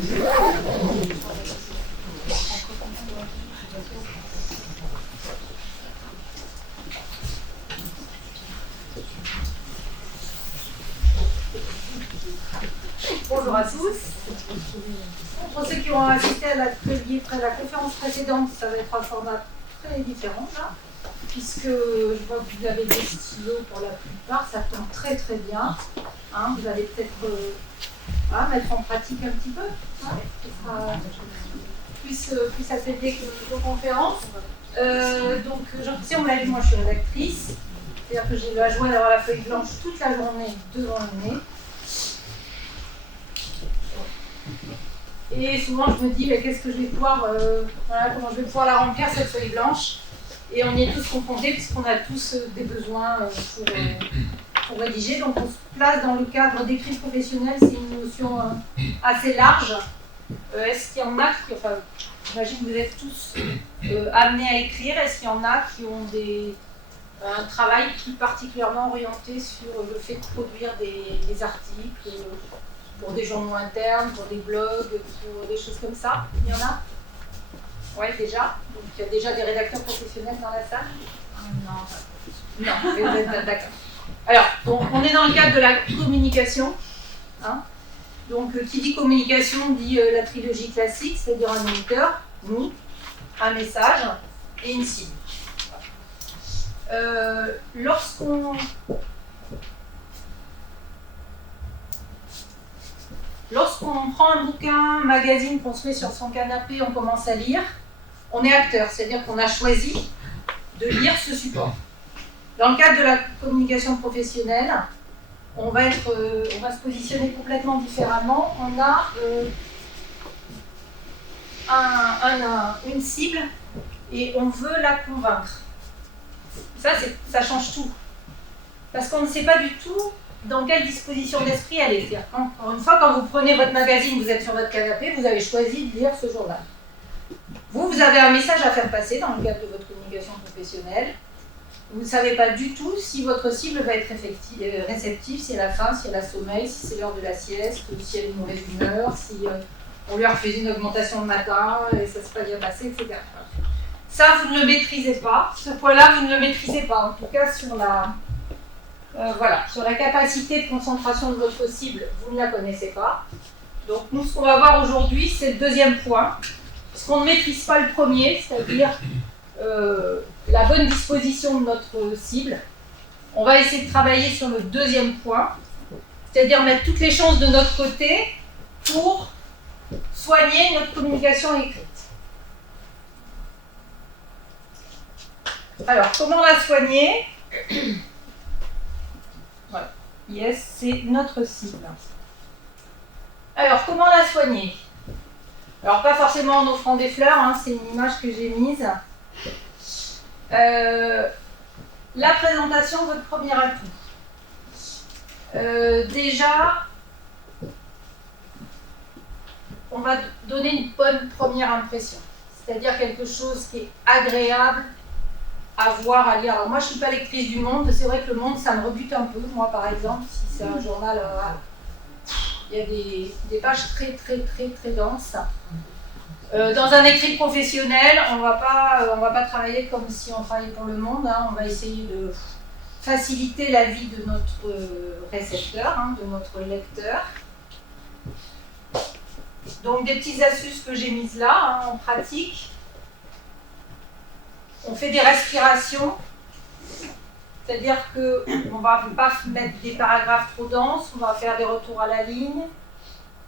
Bonjour à tous. Pour ceux qui ont assisté à l'atelier, à la conférence précédente, ça va être un format très différent là, puisque je vois que vous avez des stylos pour la plupart, ça tombe très très bien. Hein, vous allez peut-être mettre en pratique un petit peu. Hein, ce sera plus atelier que vos conférences. Donc, si on l'a vu, moi je suis rédactrice, c'est-à-dire que j'ai la joie d'avoir la feuille blanche toute la journée devant le nez. Et souvent je me dis, mais qu'est-ce que je vais pouvoir, comment je vais pouvoir la remplir cette feuille blanche. Et on y est tous confrontés puisqu'on a tous des besoins pour rédiger. Donc on se place dans le cadre d'écrit professionnel, c'est une notion assez large. Est-ce qu'il y en a qui, enfin, j'imagine que vous êtes tous amenés à écrire, est-ce qu'il y en a qui ont un travail plus particulièrement orienté sur le fait de produire des articles pour des journaux internes, pour des blogs, pour des choses comme ça? Il y en a? Oui, déjà. Donc il y a déjà des rédacteurs professionnels dans la salle? Non. Non, vous êtes pas d'accord. Alors, on est dans le cadre de la communication. Hein. Donc, qui dit communication dit la trilogie classique, c'est-à-dire un émetteur, nous, un message et une cible. Lorsqu'on prend un bouquin, un magazine qu'on se met sur son canapé, on commence à lire, on est acteur, c'est-à-dire qu'on a choisi de lire ce support. Dans le cadre de la communication professionnelle, on va se positionner complètement différemment. On a une cible et on veut la convaincre. Ça change tout. Parce qu'on ne sait pas du tout dans quelle disposition d'esprit elle est. C'est-à-dire, encore une fois, quand vous prenez votre magazine, vous êtes sur votre canapé, vous avez choisi de lire ce journal. Vous avez un message à faire passer dans le cadre de votre communication professionnelle. Vous ne savez pas du tout si votre cible va être réceptive, si elle a faim, si elle a sommeil, si c'est l'heure de la sieste, si elle a une mauvaise humeur, si on lui a refusé une augmentation le matin et ça ne s'est pas bien passé, etc. Ça, vous ne le maîtrisez pas. Ce point-là, vous ne le maîtrisez pas. En tout cas, sur la capacité de concentration de votre cible, vous ne la connaissez pas. Donc, nous, ce qu'on va voir aujourd'hui, c'est le deuxième point. Parce qu'on ne maîtrise pas le premier, c'est-à-dire la bonne disposition de notre cible. On va essayer de travailler sur le deuxième point, c'est-à-dire mettre toutes les chances de notre côté pour soigner notre communication écrite. Alors, comment la soigner? Voilà. Yes, c'est notre cible. Alors, comment la soigner? Alors, pas forcément en offrant des fleurs, hein, c'est une image que j'ai mise. La présentation, votre premier atout. Déjà, on va donner une bonne première impression. C'est-à-dire quelque chose qui est agréable à voir, à lire. Alors moi, je ne suis pas lectrice du Monde. C'est vrai que le Monde, ça me rebute un peu. Moi, par exemple, si c'est un journal, il y a des pages très, très, très, très denses. Dans un écrit professionnel, on va pas travailler comme si on travaillait pour le Monde. Hein. On va essayer de faciliter la vie de notre récepteur, hein, de notre lecteur. Donc des petites astuces que j'ai mises là, hein, en pratique. On fait des respirations, c'est-à-dire qu'on ne va pas mettre des paragraphes trop denses, on va faire des retours à la ligne,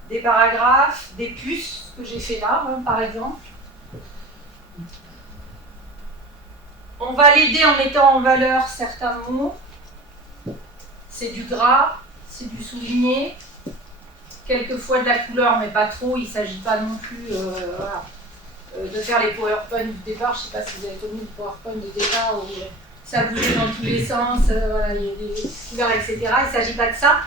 des paragraphes, des puces, ce que j'ai fait là, hein, par exemple. On va l'aider en mettant en valeur certains mots. C'est du gras, c'est du souligné, quelquefois de la couleur, mais pas trop. Il ne s'agit pas non plus de faire les PowerPoint du départ. Je ne sais pas si vous avez connu le PowerPoint de départ où ça bougeait dans tous les sens, il y a des couleurs, etc. Il ne s'agit pas de ça.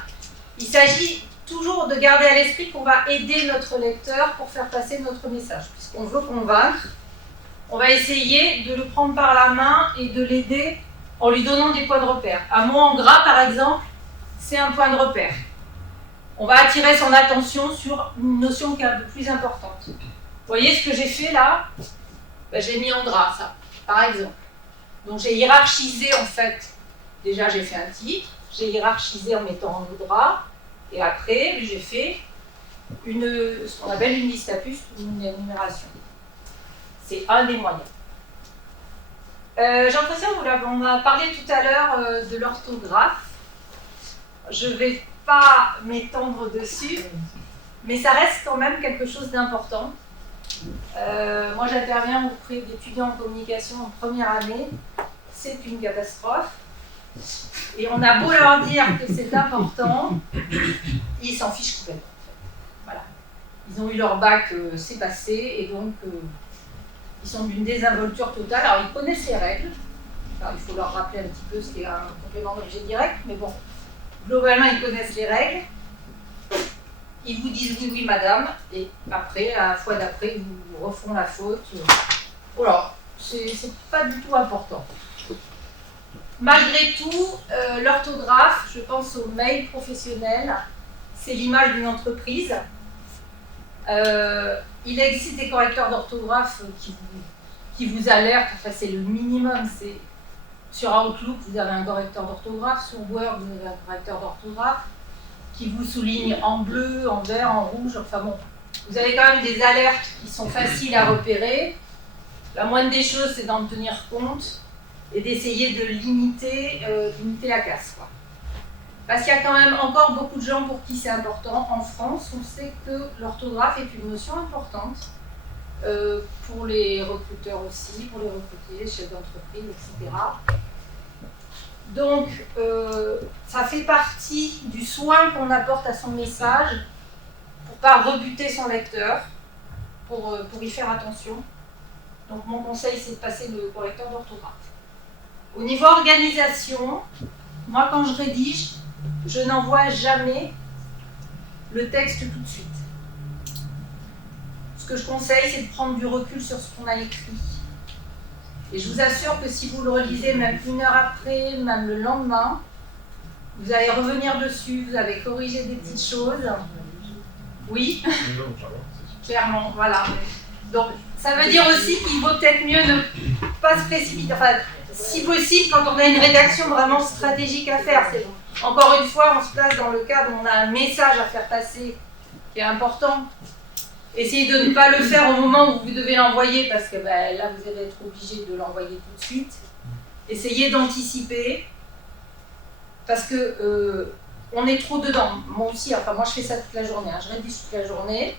Il s'agit toujours de garder à l'esprit qu'on va aider notre lecteur pour faire passer notre message. Puisqu'on veut convaincre, on va essayer de le prendre par la main et de l'aider en lui donnant des points de repère. Un mot en gras, par exemple, c'est un point de repère. on va attirer son attention sur une notion qui est un peu plus importante. Vous voyez ce que j'ai fait là? Ben, j'ai mis en gras ça, par exemple. Donc j'ai hiérarchisé en fait, déjà j'ai fait un titre, j'ai hiérarchisé en mettant en gras, et après j'ai fait ce qu'on appelle une liste à puces, une énumération. C'est un des moyens. J'ai l'impression on a parlé tout à l'heure de l'orthographe. Je ne vais pas m'étendre dessus, mais ça reste quand même quelque chose d'important. Moi, j'interviens auprès d'étudiants en communication en première année. C'est une catastrophe. Et on a beau leur dire que c'est important, ils s'en fichent complètement. Voilà. Ils ont eu leur bac, c'est passé, et donc ils sont d'une désinvolture totale. Alors, ils connaissent les règles. Alors, il faut leur rappeler un petit peu ce qui est un complément d'objet direct, mais bon, globalement, ils connaissent les règles. Ils vous disent oui, oui, madame, et après, la fois d'après, ils vous refont la faute. Voilà, c'est pas du tout important. Malgré tout, l'orthographe, je pense au mail professionnel, c'est l'image d'une entreprise. Il existe des correcteurs d'orthographe qui vous alertent, enfin c'est le minimum. Sur Outlook, vous avez un correcteur d'orthographe, sur Word, vous avez un correcteur d'orthographe qui vous souligne en bleu, en vert, en rouge, enfin bon. Vous avez quand même des alertes qui sont faciles à repérer. La moindre des choses, c'est d'en tenir compte et d'essayer de limiter la casse, quoi. Parce qu'il y a quand même encore beaucoup de gens pour qui c'est important. En France, on sait que l'orthographe est une notion importante pour les recruteurs aussi, pour les recrutés, chefs d'entreprise, etc. Donc, ça fait partie du soin qu'on apporte à son message pour ne pas rebuter son lecteur, pour y faire attention. Donc, mon conseil, c'est de passer le correcteur d'orthographe. Au niveau organisation, moi, quand je rédige, je n'envoie jamais le texte tout de suite. Ce que je conseille, c'est de prendre du recul sur ce qu'on a écrit. Et je vous assure que si vous le relisez même 1 heure après, même le lendemain, vous allez revenir dessus, vous allez corriger des petites choses. Oui, clairement, voilà. Donc, ça veut dire aussi qu'il vaut peut-être mieux ne pas se précipiter. Enfin, si possible, quand on a une rédaction vraiment stratégique à faire, c'est encore une fois, on se place dans le cadre où on a un message à faire passer qui est important. Essayez de ne pas le faire au moment où vous devez l'envoyer parce que là, vous allez être obligé de l'envoyer tout de suite. Essayez d'anticiper parce que on est trop dedans. Moi aussi, enfin moi je fais ça toute la journée, hein. Je rédige toute la journée.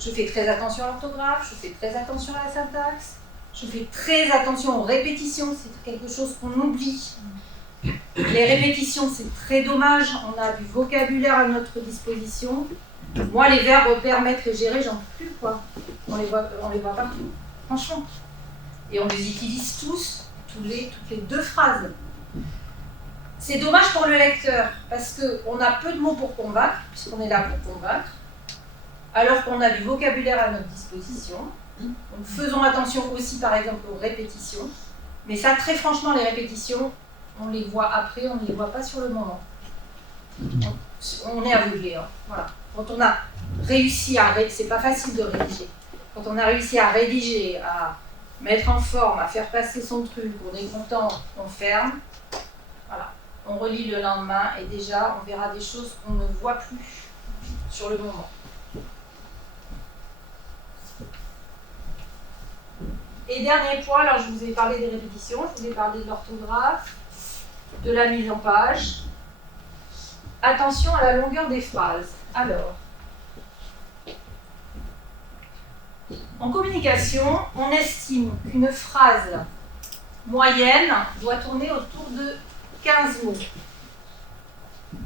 Je fais très attention à l'orthographe, je fais très attention à la syntaxe, je fais très attention aux répétitions, c'est quelque chose qu'on oublie. Les répétitions, c'est très dommage, on a du vocabulaire à notre disposition. Moi, les verbes permettre et gérer, j'en peux plus, quoi. On les voit partout, franchement. Et on les utilise tous, toutes les 2 phrases. C'est dommage pour le lecteur, parce qu'on a peu de mots pour convaincre, puisqu'on est là pour convaincre, alors qu'on a du vocabulaire à notre disposition. Donc faisons attention aussi, par exemple, aux répétitions. Mais ça, très franchement, les répétitions, on les voit après, on ne les voit pas sur le moment. On est aveuglé, hein. Voilà. Quand on a réussi à rédiger, c'est pas facile de rédiger. Quand on a réussi à rédiger, à mettre en forme, à faire passer son truc, on est content, on ferme. Voilà. On relit le lendemain et déjà, on verra des choses qu'on ne voit plus sur le moment. Et dernier point, alors je vous ai parlé des répétitions, je vous ai parlé de l'orthographe, de la mise en page. Attention à la longueur des phrases. Alors, en communication, on estime qu'une phrase moyenne doit tourner autour de 15 mots.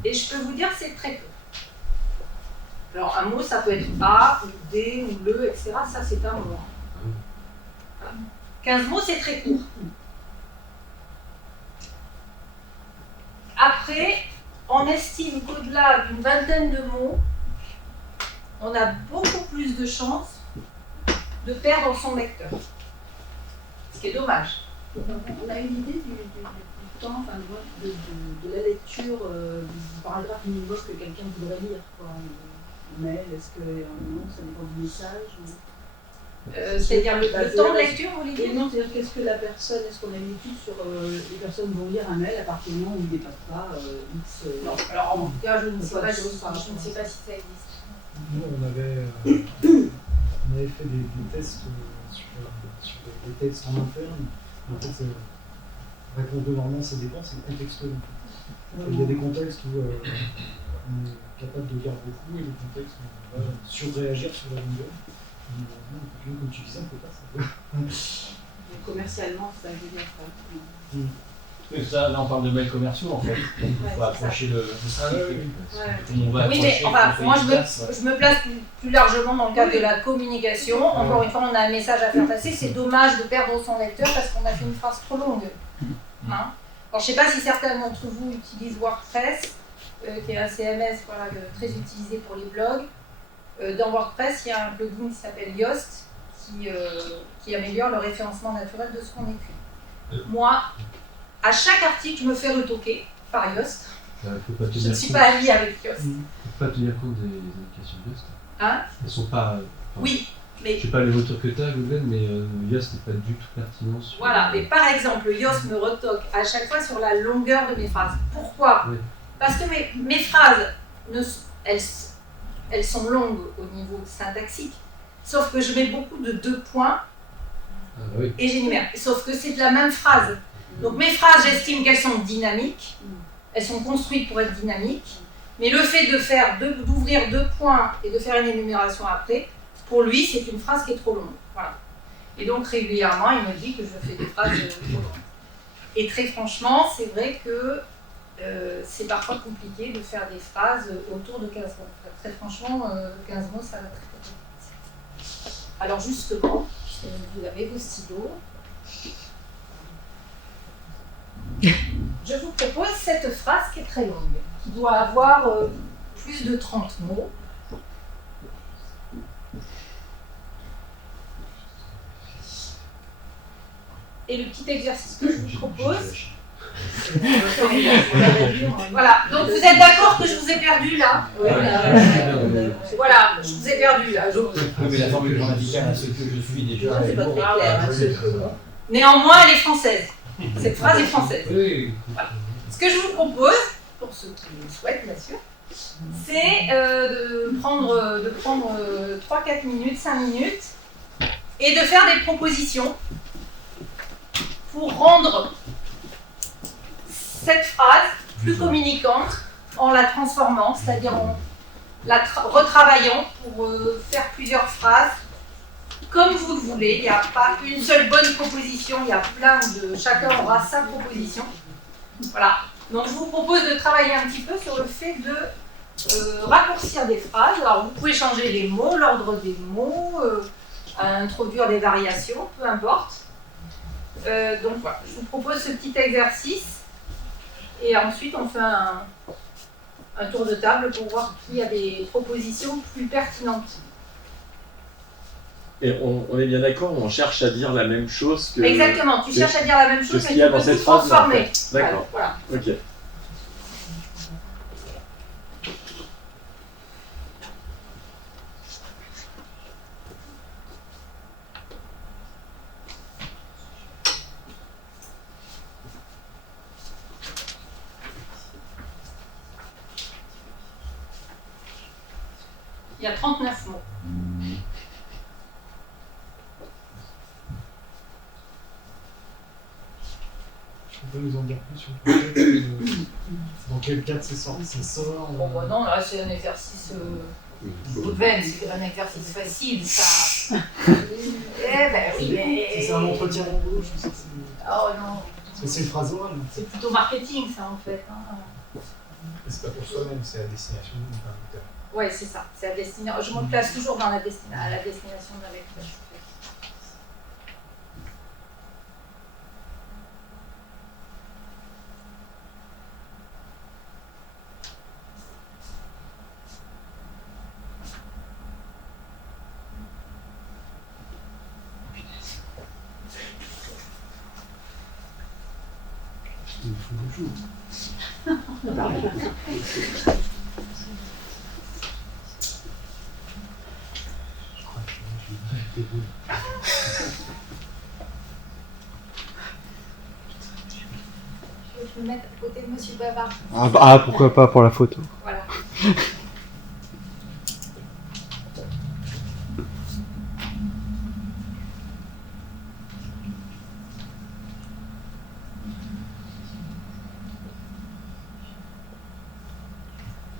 Et je peux vous dire que c'est très peu. Alors, un mot, ça peut être A, ou D, ou le, etc. Ça, c'est un mot. 15 mots, c'est très court. Après, on estime qu'au-delà d'une vingtaine de mots, on a beaucoup plus de chances de perdre son lecteur. Ce qui est dommage. On a une idée du temps, enfin, de la lecture du paragraphe minimum que quelqu'un voudrait lire, quoi. Mais est-ce que non, ça dépend du message C'est-à-dire le temps de lecture, vous voulez dire? Non, c'est-à-dire qu'est-ce que la personne, est-ce qu'on a une étude sur les personnes vont lire un mail à partir du moment où il ne dépasse pas X. Non, alors en tout cas, je ne sais pas si ça existe. Nous, on avait fait des tests sur des textes en interne. En fait, réponse de Normand, ça dépend, c'est contextuel. Il y a des contextes où on est capable de lire beaucoup et des contextes où on va surréagir sur la longueur. Comme tu disais, on ne peut pas savoir. Commercialement, ça veut dire ça. Ça, là, on parle de mails commerciaux en fait. Il faut approcher le Oui, mais enfin, moi je me place plus largement dans le cadre de la communication. Encore une fois, on a un message à faire passer. C'est dommage de perdre son lecteur parce qu'on a fait une phrase trop longue. Hein? Alors, je ne sais pas si certains d'entre vous utilisent WordPress, qui est un CMS très utilisé pour les blogs. Dans WordPress, il y a un plugin qui s'appelle Yoast qui améliore le référencement naturel de ce qu'on écrit. Moi, à chaque article, je me fais retoquer par Yoast. Je ne suis pas amie avec Yoast. Il ne faut pas tenir compte des indications de Yoast. Hein? Elles sont pas. Oui, mais. Je sais pas les retours que tu as, Google, mais Yoast n'est pas du tout pertinent. Voilà, mais par exemple, Yoast me retoque à chaque fois sur la longueur de mes phrases. Pourquoi? Oui. Parce que mes phrases, elles sont longues au niveau syntaxique, sauf que je mets beaucoup de 2 points et j'énumère. Sauf que c'est de la même phrase. Donc mes phrases, j'estime qu'elles sont dynamiques, elles sont construites pour être dynamiques, mais le fait d'ouvrir 2 points et de faire une énumération après, pour lui, c'est une phrase qui est trop longue. Voilà. Et donc régulièrement, il me dit que je fais des phrases trop longues. Et très franchement, c'est vrai que c'est parfois compliqué de faire des phrases autour de 15 mots. Très franchement, 15 mots, ça va très vite. Alors justement, vous avez vos stylos. Je vous propose cette phrase qui est très longue, qui doit avoir plus de 30 mots. Et le petit exercice que je vous propose... Voilà, donc vous êtes d'accord que je vous ai perdu là? Voilà, je vous ai perdu là. Mais la formule grammaticale à ce que je suis déjà. C'est pas très clair. Néanmoins, elle est française. Cette phrase est française. Voilà. Ce que je vous propose, pour ceux qui le souhaitent bien sûr, c'est de prendre 3-4 minutes, 5 minutes, et de faire des propositions pour rendre cette phrase plus communicante en la transformant, c'est-à-dire en la retravaillant pour faire plusieurs phrases comme vous le voulez. Il n'y a pas une seule bonne proposition, il y a chacun aura sa proposition. Voilà. Donc je vous propose de travailler un petit peu sur le fait de raccourcir des phrases. Alors vous pouvez changer les mots, l'ordre des mots, introduire des variations, peu importe. Donc voilà, je vous propose ce petit exercice. Et ensuite, on fait un tour de table pour voir qui a des propositions plus pertinentes. Et on est bien d'accord, on cherche à dire la même chose que... Exactement, tu cherches à dire la même chose, mais tu dans peux cette tout phrase. transformer. D'accord, voilà. Ok. Il y a 39 mots. Tu peux nous en dire plus sur le contexte, dans quel cadre c'est sort Bon, bah non, là c'est un exercice vain, c'est un exercice facile, ça. Oui, mais... C'est un entretien d'embauche ou ça Oh non. Parce que c'est une phrase orale. C'est plutôt marketing, ça en fait. Hein. C'est pas pour soi-même, c'est à destination d'un lecteur. Ouais, c'est ça. C'est à destination. Je me place toujours dans à la destination d'un lecteur. faut des jours. Je crois que je vais Je vais me mettre à côté de Monsieur Bavard. Ah, pourquoi pas pour la photo. Voilà.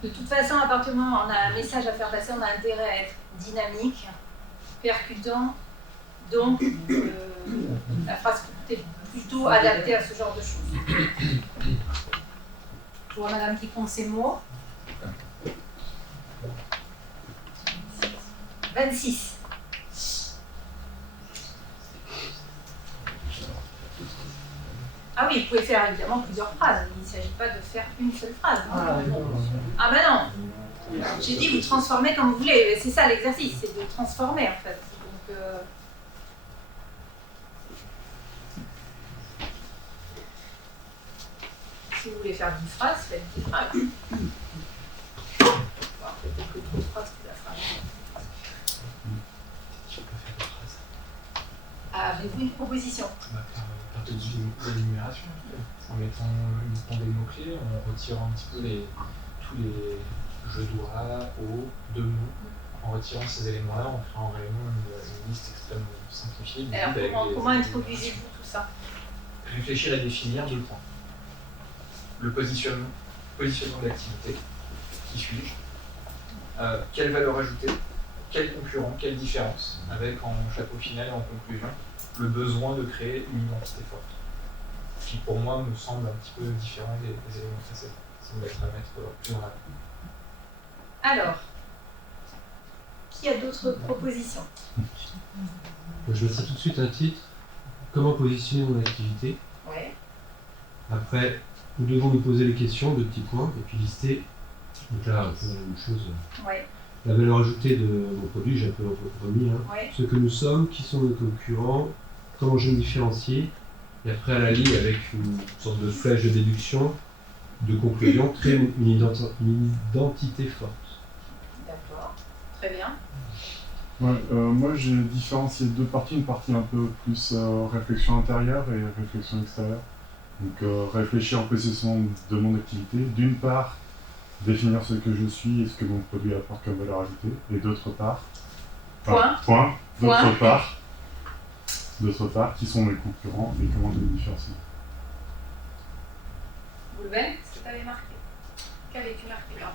De toute façon, à partir du moment où on a un message à faire passer, on a intérêt à être dynamique, percutant, donc la phrase est plutôt adaptée à ce genre de choses. Je vois madame qui compte ses mots. 26. Ah oui, vous pouvez faire évidemment plusieurs phrases. Il ne s'agit pas de faire une seule phrase. Ah ben non. J'ai dit vous transformez comme vous voulez. C'est ça l'exercice, c'est de transformer en fait. Donc, si vous voulez faire 10 phrases, faites 10 phrases. Enfin, peut-être que trop de phrases que la phrase. Avez-vous une proposition? On va faire partie de l'énumération, en mettant des mots-clés, en retirant un petit peu tous les je dois, au, de mots, en retirant ces éléments-là, en créant réellement une liste extrêmement simplifiée. Alors, comment introduisez-vous tout ça? Réfléchir et définir 2 points. Le positionnement de l'activité, qui suis-je, quelle valeur ajoutée, quel concurrent, quelle différence, avec en chapeau final et en conclusion, le besoin de créer une identité forte, qui pour moi me semble un petit peu différent des éléments précédents. Ça me laisse à mettre plus en avant. Alors, qui a d'autres propositions? Je mettrai tout de suite un titre. Comment positionner mon activité? Ouais. Après, nous devons nous poser les questions, 2 petits points, et puis lister. Donc là, un peu la même chose. Ouais. La valeur ajoutée de mon produit, j'ai un peu remis. Ouais. Ce que nous sommes, qui sont nos concurrents, comment je me différencie. Et après, à la ligne, avec une sorte de flèche de déduction, de conclusion, créer une identité forte. D'accord. Très bien. Ouais, moi j'ai différencié 2 parties, une partie un peu plus réflexion intérieure et réflexion extérieure. Donc réfléchir au positionnement de mon activité, d'une part définir ce que je suis et ce que mon produit apporte comme valeur ajoutée, et d'autre part, d'autre part, qui sont mes concurrents et comment je les différencie. Boulven, est-ce que tu avais marqué? Qu'avais-tu marqué là?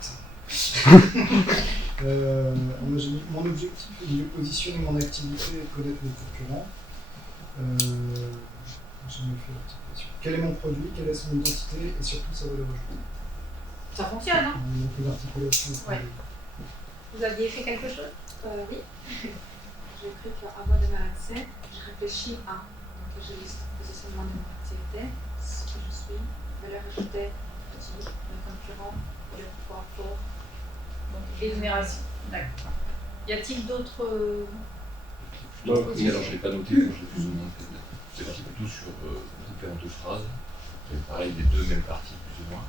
Moi, j'ai mis mon objectif est de mieux positionner mon activité et de connaître mes concurrents. J'ai mieux fait l'articulation. Quel est mon produit, quelle est son identité et surtout sa valeur ajoutée. Ça fonctionne, hein? On a fait l'articulation. Ouais. Vous aviez fait quelque chose? Oui. J'ai écrit qu'avant de m'arrêter, je réfléchis à. Donc je liste le positionnement de mon activité, ce que je suis, valeur ajoutée, mes concurrents, le pouvoir fort. Donc l'énumération. D'accord. Y a-t-il d'autres Oui, alors je ne l'ai pas noté, je l'ai plus ou moins fait. C'est parti plutôt sur différentes phrases. C'est pareil, les 2 mêmes parties, plus ou moins.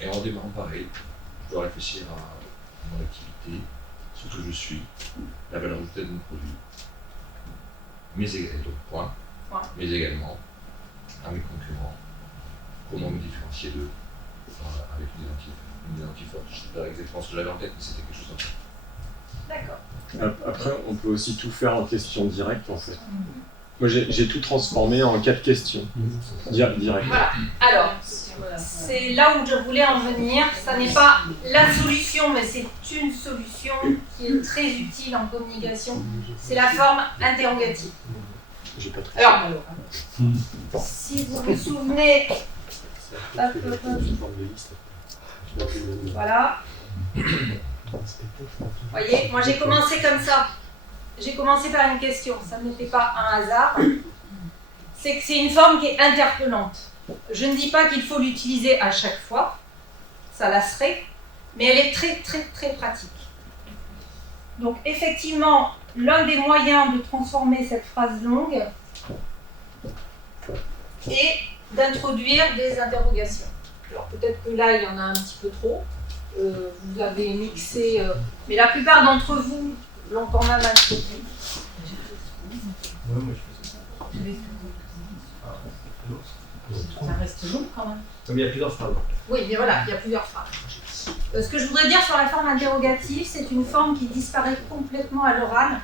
Et en démarrant pareil, je dois réfléchir à mon activité, ce que je suis, la valeur ajoutée de mon produit, mais également à mes concurrents, comment me différencier d'eux avec une identité forte. Je ne sais pas exactement ce que j'avais en tête, mais c'était quelque chose comme ça. D'accord. Après, on peut aussi tout faire en question directe en fait. Moi j'ai tout transformé en 4 questions. Direct. Voilà. Alors, c'est là où je voulais en venir. Ça n'est pas la solution, mais c'est une solution qui est très utile en communication. C'est la forme interrogative. J'ai pas très Alors, si vous vous souvenez, voilà. Vous voyez, moi j'ai commencé comme ça. J'ai commencé par une question, ça n'était pas un hasard. C'est que c'est une forme qui est interpellante. Je ne dis pas qu'il faut l'utiliser à chaque fois, ça lasserait, mais elle est très très très pratique. Donc effectivement, l'un des moyens de transformer cette phrase longue est d'introduire des interrogations. Alors peut-être que là, il y en a un petit peu trop. Vous avez mixé, mais la plupart d'entre vous l'ont quand même introduit. Ça reste long quand même. Comme il y a plusieurs phrases. Oui, mais voilà, il y a plusieurs phrases. Ce que je voudrais dire sur la forme interrogative, c'est une forme qui disparaît complètement à l'oral,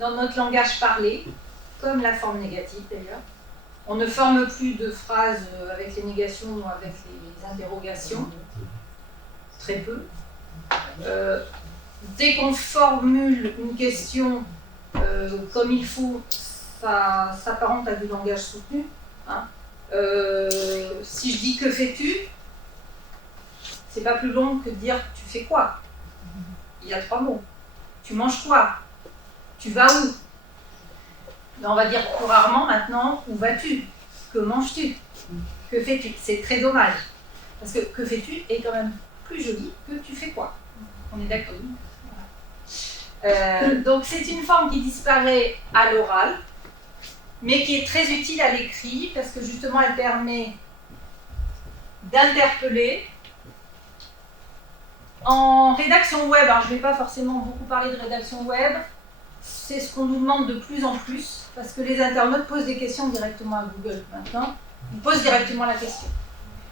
dans notre langage parlé, comme la forme négative d'ailleurs. On ne forme plus de phrases avec les négations ou avec les interrogations, très peu. Dès qu'on formule une question comme il faut, ça s'apparente à du langage soutenu. Hein. Si je dis que fais-tu, c'est pas plus long que de dire tu fais quoi. Il y a 3 mots. Tu manges quoi? Tu vas où? Mais on va dire plus rarement maintenant où vas-tu? Que manges-tu? Que fais-tu? C'est très dommage. Parce que fais-tu est quand même plus joli que tu fais quoi. On est d'accord? Donc c'est une forme qui disparaît à l'oral, mais qui est très utile à l'écrit parce que justement elle permet d'interpeller. En rédaction web, alors je ne vais pas forcément beaucoup parler de rédaction web, c'est ce qu'on nous demande de plus en plus parce que les internautes posent des questions directement à Google maintenant. Ils posent directement la question.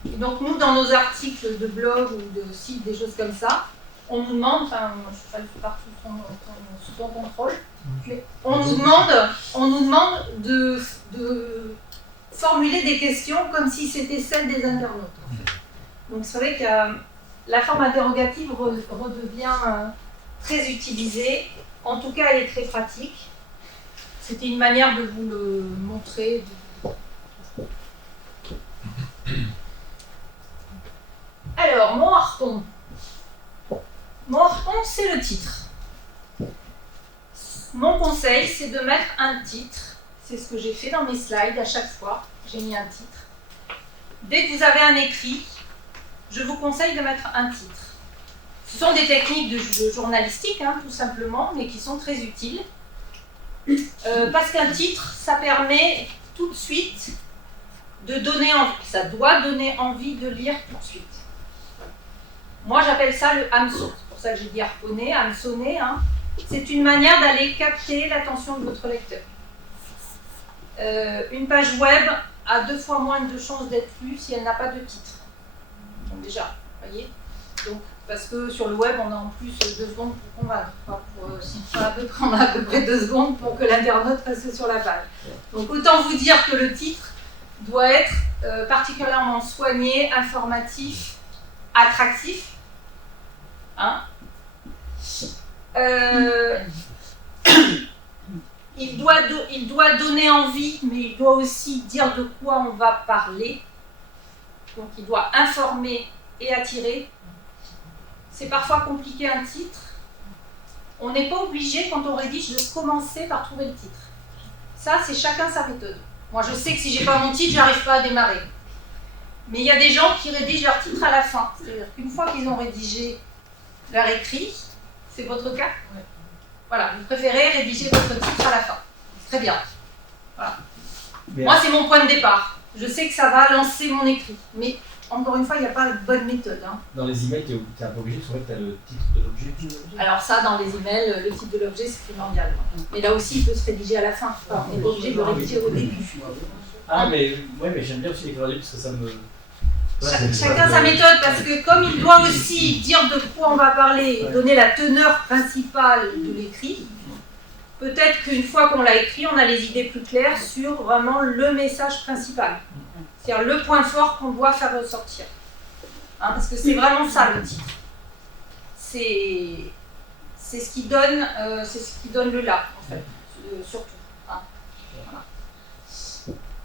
Et donc nous, dans nos articles de blog ou de sites, des choses comme ça, on nous demande, enfin je ne sais pas le faire sous ton contrôle, mais on nous demande de formuler des questions comme si c'était celles des internautes. En fait. Donc c'est vrai que la forme interrogative redevient très utilisée, en tout cas elle est très pratique. C'était une manière de vous le montrer. Alors, mon harpon. Mon harpon, c'est le titre. Mon conseil, c'est de mettre un titre. C'est ce que j'ai fait dans mes slides à chaque fois. J'ai mis un titre. Dès que vous avez un écrit, je vous conseille de mettre un titre. Ce sont des techniques de journalistique, hein, tout simplement, mais qui sont très utiles. Parce qu'un titre, ça permet tout de suite de donner envie. Ça doit donner envie de lire tout de suite. Moi, j'appelle ça le hameçon. C'est pour ça que j'ai dit harponner, hameçonner. Hein. C'est une manière d'aller capter l'attention de votre lecteur. Une page web a 2 fois moins de chances d'être lue si elle n'a pas de titre. Donc déjà, vous voyez. Donc, parce que sur le web, on a en plus 2 secondes pour convaincre. On a à peu près 2 secondes pour que l'internaute passe sur la page. Donc autant vous dire que le titre doit être particulièrement soigné, informatif, attractif. Hein, il doit donner envie, mais il doit aussi dire de quoi on va parler. Donc il doit informer et attirer. C'est parfois compliqué un titre. On n'est pas obligé, quand on rédige, de commencer par trouver le titre. Ça, c'est chacun sa méthode. Moi, je sais que si j'ai pas mon titre, j'arrive pas à démarrer. Mais il y a des gens qui rédigent leur titre à la fin. C'est-à-dire qu'une fois qu'ils ont rédigé leur écrit, c'est votre cas? Ouais. Voilà, vous préférez rédiger votre titre à la fin. Très bien. Voilà. Moi, c'est mon point de départ. Je sais que ça va lancer mon écrit. Mais encore une fois, il n'y a pas de bonne méthode. Hein. Dans les emails, tu es un peu obligé, c'est vrai que tu as le titre de l'objet. Alors ça, dans les emails, le titre de l'objet, c'est primordial. Mais là aussi, il peut se rédiger à la fin. Enfin, on n'est pas obligé de le rédiger au début. Ah, mais j'aime bien aussi l'écrire au début parce que ça me... Chacun sa méthode, parce que comme il doit aussi dire de quoi on va parler et donner la teneur principale de l'écrit, peut-être qu'une fois qu'on l'a écrit, on a les idées plus claires sur vraiment le message principal. C'est-à-dire le point fort qu'on doit faire ressortir. Hein, parce que c'est vraiment ça le titre. C'est ce qui donne le là, en fait, surtout. Hein. Voilà.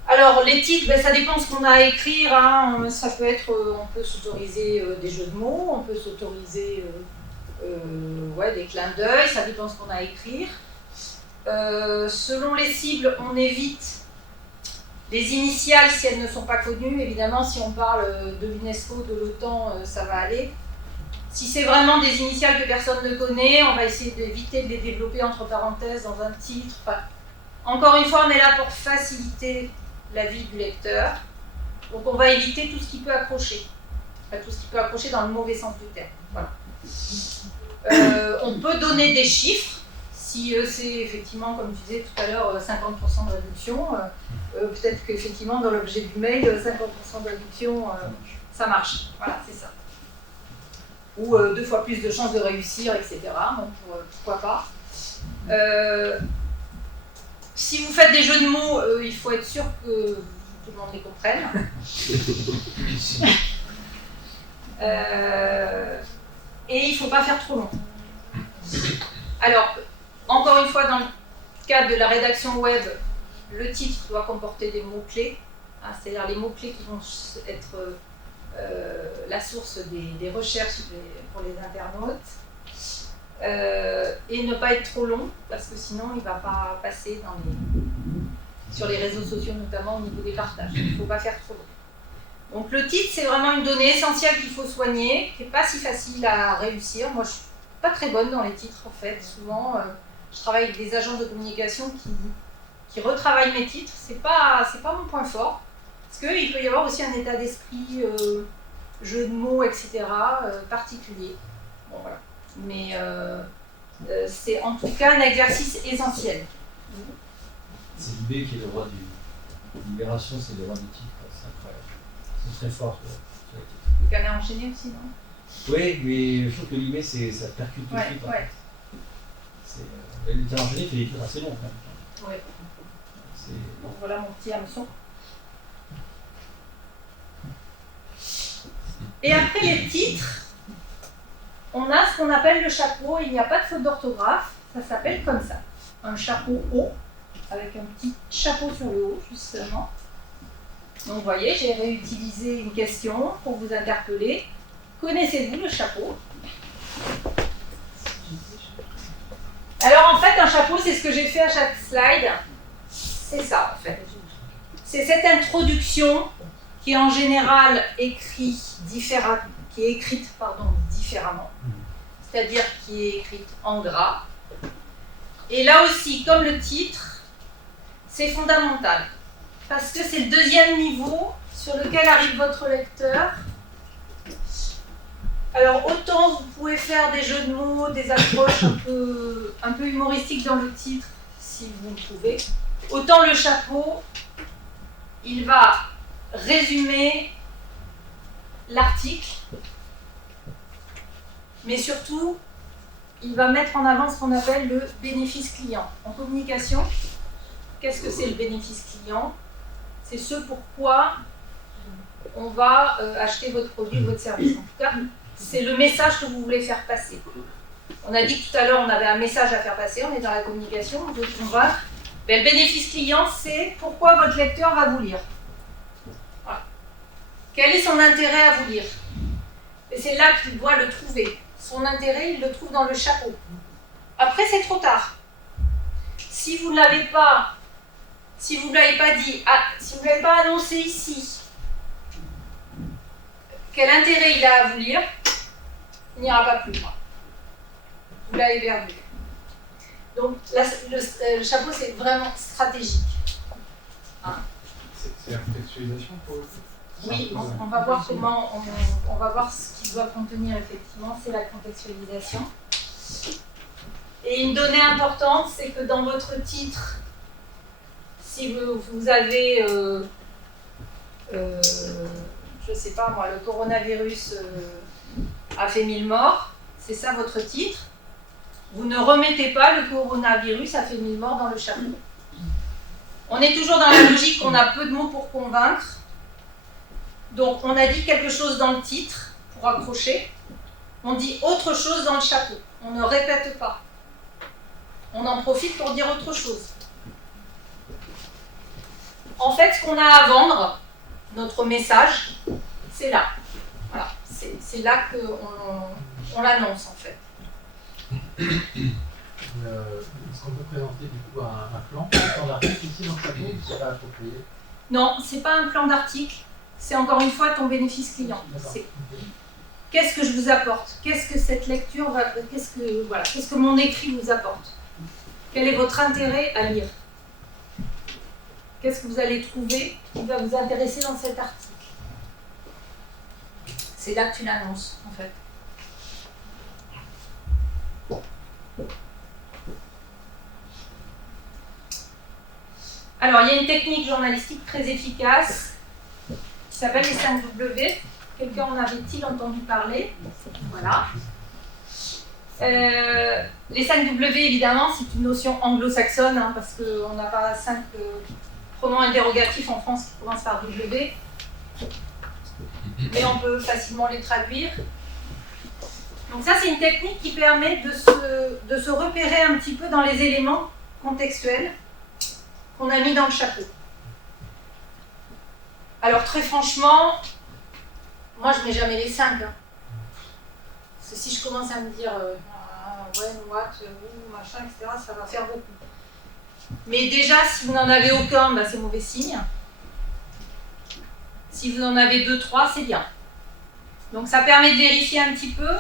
Alors les titres, ça dépend ce qu'on a à écrire. Hein. Ça peut être, on peut s'autoriser des jeux de mots, on peut s'autoriser des clins d'œil, ça dépend ce qu'on a à écrire. Selon les cibles, on évite les initiales si elles ne sont pas connues. Évidemment, si on parle de l'UNESCO, de l'OTAN, ça va aller. Si c'est vraiment des initiales que personne ne connaît, on va essayer d'éviter de les développer entre parenthèses dans un titre. Enfin, encore une fois, on est là pour faciliter la vie du lecteur. Donc on va éviter tout ce qui peut accrocher. Enfin, tout ce qui peut accrocher dans le mauvais sens du terme. Voilà. On peut donner des chiffres, si c'est effectivement, comme je disais tout à l'heure, 50% de réduction, peut-être qu'effectivement dans l'objet du mail, 50% de réduction, ça marche. Voilà, c'est ça. Ou 2 fois plus de chances de réussir, etc. Donc pourquoi pas. Si vous faites des jeux de mots, il faut être sûr que tout le monde les comprenne. Et il ne faut pas faire trop long. Alors, encore une fois, dans le cadre de la rédaction web, le titre doit comporter des mots-clés, hein, c'est-à-dire les mots-clés qui vont être la source des recherches pour les internautes. Et ne pas être trop long, parce que sinon il ne va pas passer sur les réseaux sociaux, notamment au niveau des partages. Il ne faut pas faire trop long. Donc le titre, c'est vraiment une donnée essentielle qu'il faut soigner, qui n'est pas si facile à réussir. Moi, je ne suis pas très bonne dans les titres, en fait. Souvent, je travaille avec des agences de communication qui retravaillent mes titres. C'est pas mon point fort, parce qu'il peut y avoir aussi un état d'esprit, jeu de mots, etc., particulier. Bon, voilà. Mais c'est en tout cas un exercice essentiel. C'est l'idée qui est le roi du... Libération, c'est le roi du titre. C'est incroyable. C'est très fort. Le canard enchaîné aussi, non? Oui, mais je trouve que l'idée, ça percute tout de suite. Ouais. Le canard enchaîné fait des titres assez longs quand même. Oui. Donc voilà mon petit hameçon. Et après les titres, on a ce qu'on appelle le chapeau. Il n'y a pas de faute d'orthographe, ça s'appelle comme ça. Un chapeau haut, avec un petit chapeau sur le haut, justement. Donc vous voyez, j'ai réutilisé une question pour vous interpeller. Connaissez-vous le chapeau? Alors en fait, un chapeau, c'est ce que j'ai fait à chaque slide. C'est ça en fait. C'est cette introduction qui est en général écrite différemment. C'est-à-dire qui est écrite en gras. Et là aussi, comme le titre, c'est fondamental. Parce que c'est le deuxième niveau sur lequel arrive votre lecteur. Alors autant vous pouvez faire des jeux de mots, des approches un peu humoristiques dans le titre, si vous le pouvez. Autant le chapeau, il va résumer l'article, mais surtout, il va mettre en avant ce qu'on appelle le bénéfice client. En communication, qu'est-ce que c'est le bénéfice client? C'est ce pourquoi on va acheter votre produit ou votre service. En tout cas, c'est le message que vous voulez faire passer. On a dit que tout à l'heure, on avait un message à faire passer, on est dans la communication, on veut convaincre. Ben, le bénéfice client, c'est pourquoi votre lecteur va vous lire. Voilà. Quel est son intérêt à vous lire? Et c'est là qu'il doit le trouver. Son intérêt, il le trouve dans le chapeau. Après, c'est trop tard. Si vous ne l'avez pas, si vous ne l'avez pas dit, si vous ne l'avez pas annoncé ici, quel intérêt il a à vous lire, il n'ira pas plus loin. Vous l'avez perdu. Donc là, le chapeau, c'est vraiment stratégique. Hein? C'est la contextualisation pour eux? Oui, on va voir comment, on va voir ce qu'il doit contenir effectivement, c'est la contextualisation. Et une donnée importante, c'est que dans votre titre, si vous avez, je sais pas moi, le coronavirus a fait 1000 morts, c'est ça votre titre, vous ne remettez pas le coronavirus a fait 1000 morts dans le chapeau. On est toujours dans la logique qu'on a peu de mots pour convaincre. Donc on a dit quelque chose dans le titre pour accrocher, on dit autre chose dans le chapeau, on ne répète pas. On en profite pour dire autre chose. En fait, ce qu'on a à vendre, notre message, c'est là. Voilà, c'est là qu'on l'annonce en fait. Est-ce qu'on peut présenter du coup un plan d'article ici dans le chapeau ou c'est pas approprié? Non, c'est pas un plan d'article. C'est encore une fois ton bénéfice client. C'est qu'est-ce que je vous apporte? Qu'est-ce que cette lecture va... Qu'est-ce que mon écrit vous apporte? Quel est votre intérêt à lire? Qu'est-ce que vous allez trouver qui va vous intéresser dans cet article? c'est là que tu l'annonces, en fait. Alors, il y a une technique journalistique très efficace qui s'appelle les 5 W. Quelqu'un en avait-il entendu parler? Voilà. Les 5 W, évidemment, c'est une notion anglo-saxonne, hein, parce qu'on n'a pas 5 pronoms interrogatifs en France qui commencent par W. Mais on peut facilement les traduire. Donc ça, c'est une technique qui permet de se repérer un petit peu dans les éléments contextuels qu'on a mis dans le chapeau. Alors très franchement, moi je mets jamais les 5. Hein. Parce que si je commence à me dire when, what, où, machin, etc., ça va faire beaucoup. Mais déjà, si vous n'en avez aucun, bah, c'est mauvais signe. Si vous en avez 2, 3, c'est bien. Donc ça permet de vérifier un petit peu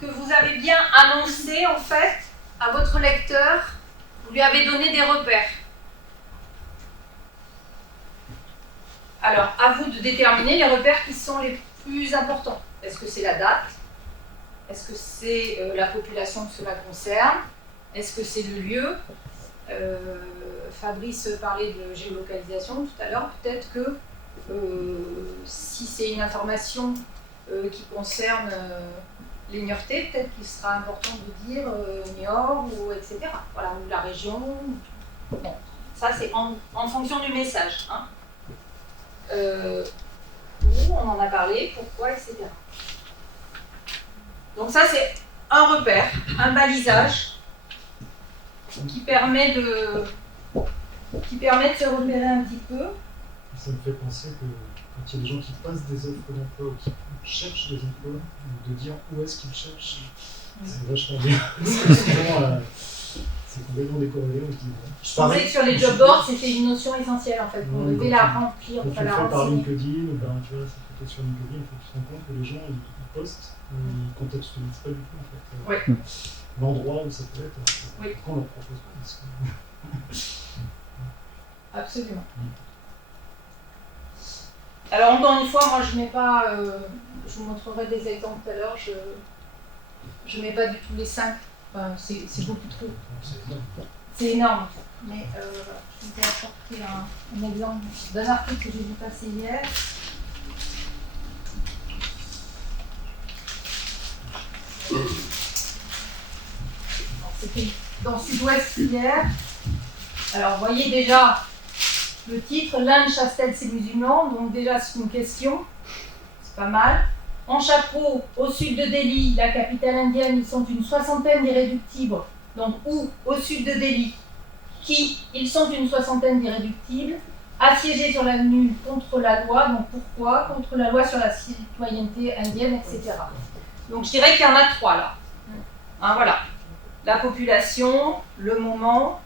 que vous avez bien annoncé en fait à votre lecteur, vous lui avez donné des repères. Alors, à vous de déterminer les repères qui sont les plus importants. Est-ce que c'est la date? Est-ce que c'est la population que cela concerne? Est-ce que c'est le lieu? Fabrice parlait de géolocalisation tout à l'heure. Peut-être que si c'est une information qui concerne les Niortais, peut-être qu'il sera important de dire Niort ou etc. Voilà, ou la région. Bon, ça c'est en fonction du message. Hein. Où on en a parlé, pourquoi, etc. Donc ça c'est un repère, un balisage qui permet de se repérer un petit peu. Ça me fait penser que quand il y a des gens qui passent des offres d'emploi ou qui cherchent des emplois, de dire où est-ce qu'ils cherchent, c'est vachement bien. C'est complètement décorrélé. Je pensais que sur les job boards, c'était une notion essentielle en fait. On devait la remplir, quand enfin la tu le fais par renseigner. LinkedIn, ou par, tu vois, ça fait sur LinkedIn, il faut que tu te rends compte que les gens ils postent, ils ne contextualisent pas du tout en fait. Oui. L'endroit où ça peut être, oui. Pourquoi on leur propose pas parce que... Absolument. Alors encore une fois, moi je mets pas, je vous montrerai des exemples tout à l'heure, je mets pas du tout les 5, enfin, c'est beaucoup trop. C'est énorme. Mais je vous ai apporté un exemple d'un article que j'ai vu passer hier. C'était dans Sud-Ouest hier. Alors vous voyez déjà le titre, l'Inde chasse-t-elle ses musulmans? Donc déjà c'est une question, c'est pas mal. En chapeau, au sud de Delhi, la capitale indienne, ils sont une soixantaine d'irréductibles. Donc où? Au sud de Delhi. Qui? Ils sont une soixantaine d'irréductibles, assiégés sur l'avenue contre la loi. Donc pourquoi? Contre la loi sur la citoyenneté indienne, etc. Donc je dirais qu'il y en a 3 là. Hein, voilà. La population, le moment,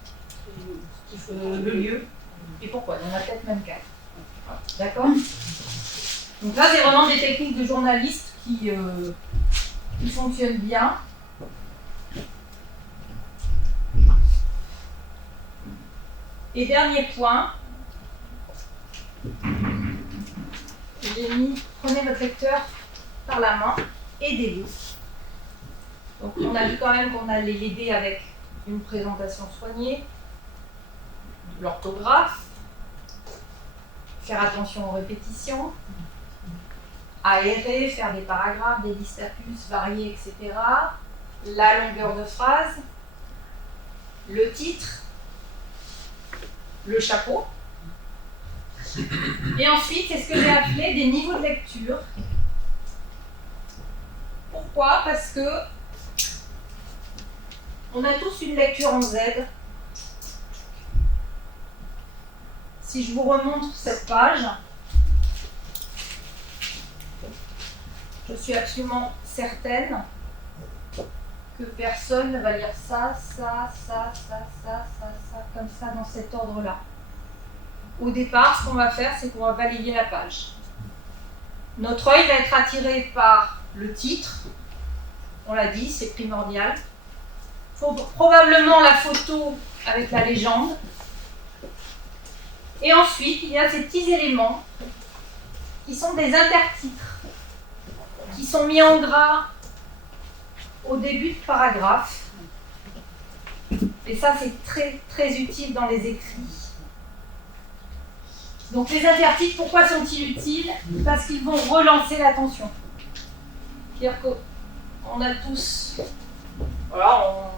le lieu. Et pourquoi? Il y en a peut-être même 4. D'accord? Donc là, c'est vraiment des techniques de journalistes qui fonctionnent bien. Et dernier point, j'ai mis, prenez votre lecteur par la main, aidez-le. Donc on a vu quand même qu'on allait l'aider avec une présentation soignée, de l'orthographe, faire attention aux répétitions, aérer, faire des paragraphes, des listes à puces variées, etc. La longueur de phrase, le titre, le chapeau. Et ensuite, c'est ce que j'ai appelé des niveaux de lecture. Pourquoi? Parce que on a tous une lecture en Z. Si je vous remonte cette page, je suis absolument certaine que personne ne va lire ça, comme ça, dans cet ordre-là. Au départ, ce qu'on va faire, c'est qu'on va balayer la page. Notre œil va être attiré par le titre, on l'a dit, c'est primordial. Probablement la photo avec la légende. Et ensuite, il y a ces petits éléments qui sont des intertitres. qui sont mis en gras au début de paragraphe. Et ça, c'est très, très utile dans les écrits. Donc les intertitres, pourquoi sont-ils utiles? Parce qu'ils vont relancer l'attention. C'est-à-dire qu'on a tous... Voilà,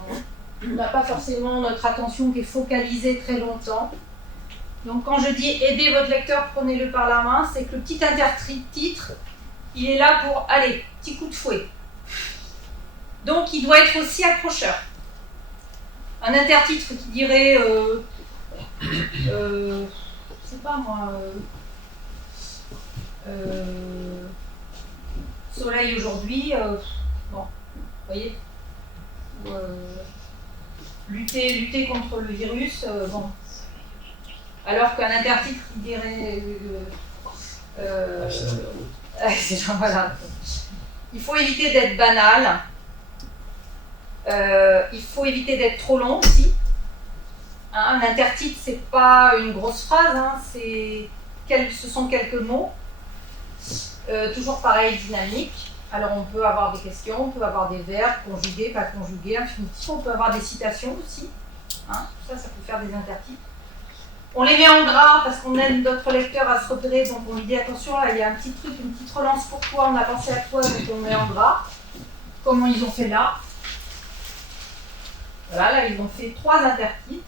on n'a pas forcément notre attention qui est focalisée très longtemps. Donc quand je dis aidez votre lecteur, prenez-le par la main, c'est que le petit intertitre, il est là pour, allez, petit coup de fouet. Donc il doit être aussi accrocheur. Un intertitre qui dirait, je sais pas moi, soleil aujourd'hui, bon, vous voyez, ou, lutter contre le virus, bon. Alors qu'un intertitre qui dirait, voilà. Il faut éviter d'être banal. Il faut éviter d'être trop long aussi. Hein, un intertitre, c'est pas une grosse phrase, hein, ce sont quelques mots. Toujours pareil, dynamique. Alors on peut avoir des questions, on peut avoir des verbes, conjugués, pas conjugués, infinitifs, on peut avoir des citations aussi. Hein, ça peut faire des intertitres. On les met en gras parce qu'on aide notre lecteur à se repérer, donc on lui dit attention, là il y a un petit truc, une petite relance pour toi, on a pensé à toi, donc on met en gras. Comment ils ont fait là? Voilà, là ils ont fait 3 intertitres.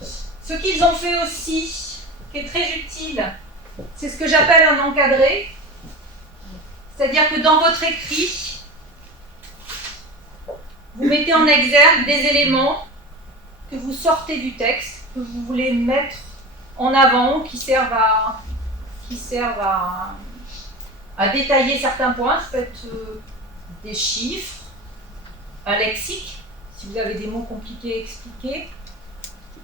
Ce qu'ils ont fait aussi, qui est très utile, c'est ce que j'appelle un encadré. C'est-à-dire que dans votre écrit, vous mettez en exergue des éléments que vous sortez du texte, que vous voulez mettre en avant, qui servent à détailler certains points. Ça peut être des chiffres, un lexique, si vous avez des mots compliqués à expliquer.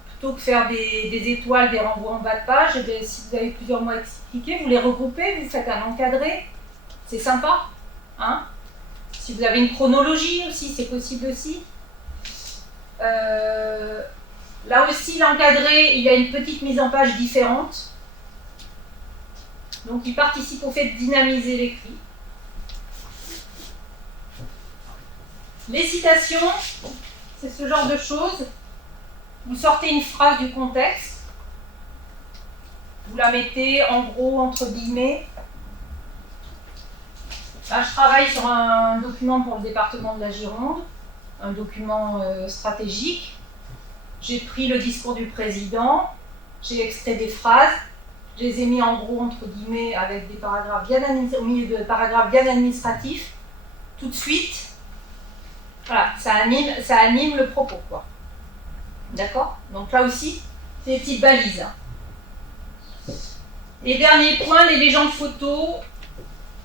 Plutôt que faire des étoiles, des renvois en bas de page, et bien, si vous avez plusieurs mots à expliquer, vous les regroupez, vous faites un encadré. C'est sympa. Hein? Si vous avez une chronologie aussi, c'est possible aussi. Là aussi, l'encadré, il a une petite mise en page différente. Donc, il participe au fait de dynamiser l'écrit. Les citations, c'est ce genre de choses. Vous sortez une phrase du contexte. Vous la mettez en gros entre guillemets. Là, je travaille sur un document pour le département de la Gironde, un document stratégique. J'ai pris le discours du président, j'ai extrait des phrases, je les ai mis en gros entre guillemets avec des paragraphes bien au milieu de paragraphes bien administratifs. Tout de suite, voilà, ça anime le propos, quoi. D'accord? Donc là aussi, c'est des petites balises. Et dernier point, les légendes photos,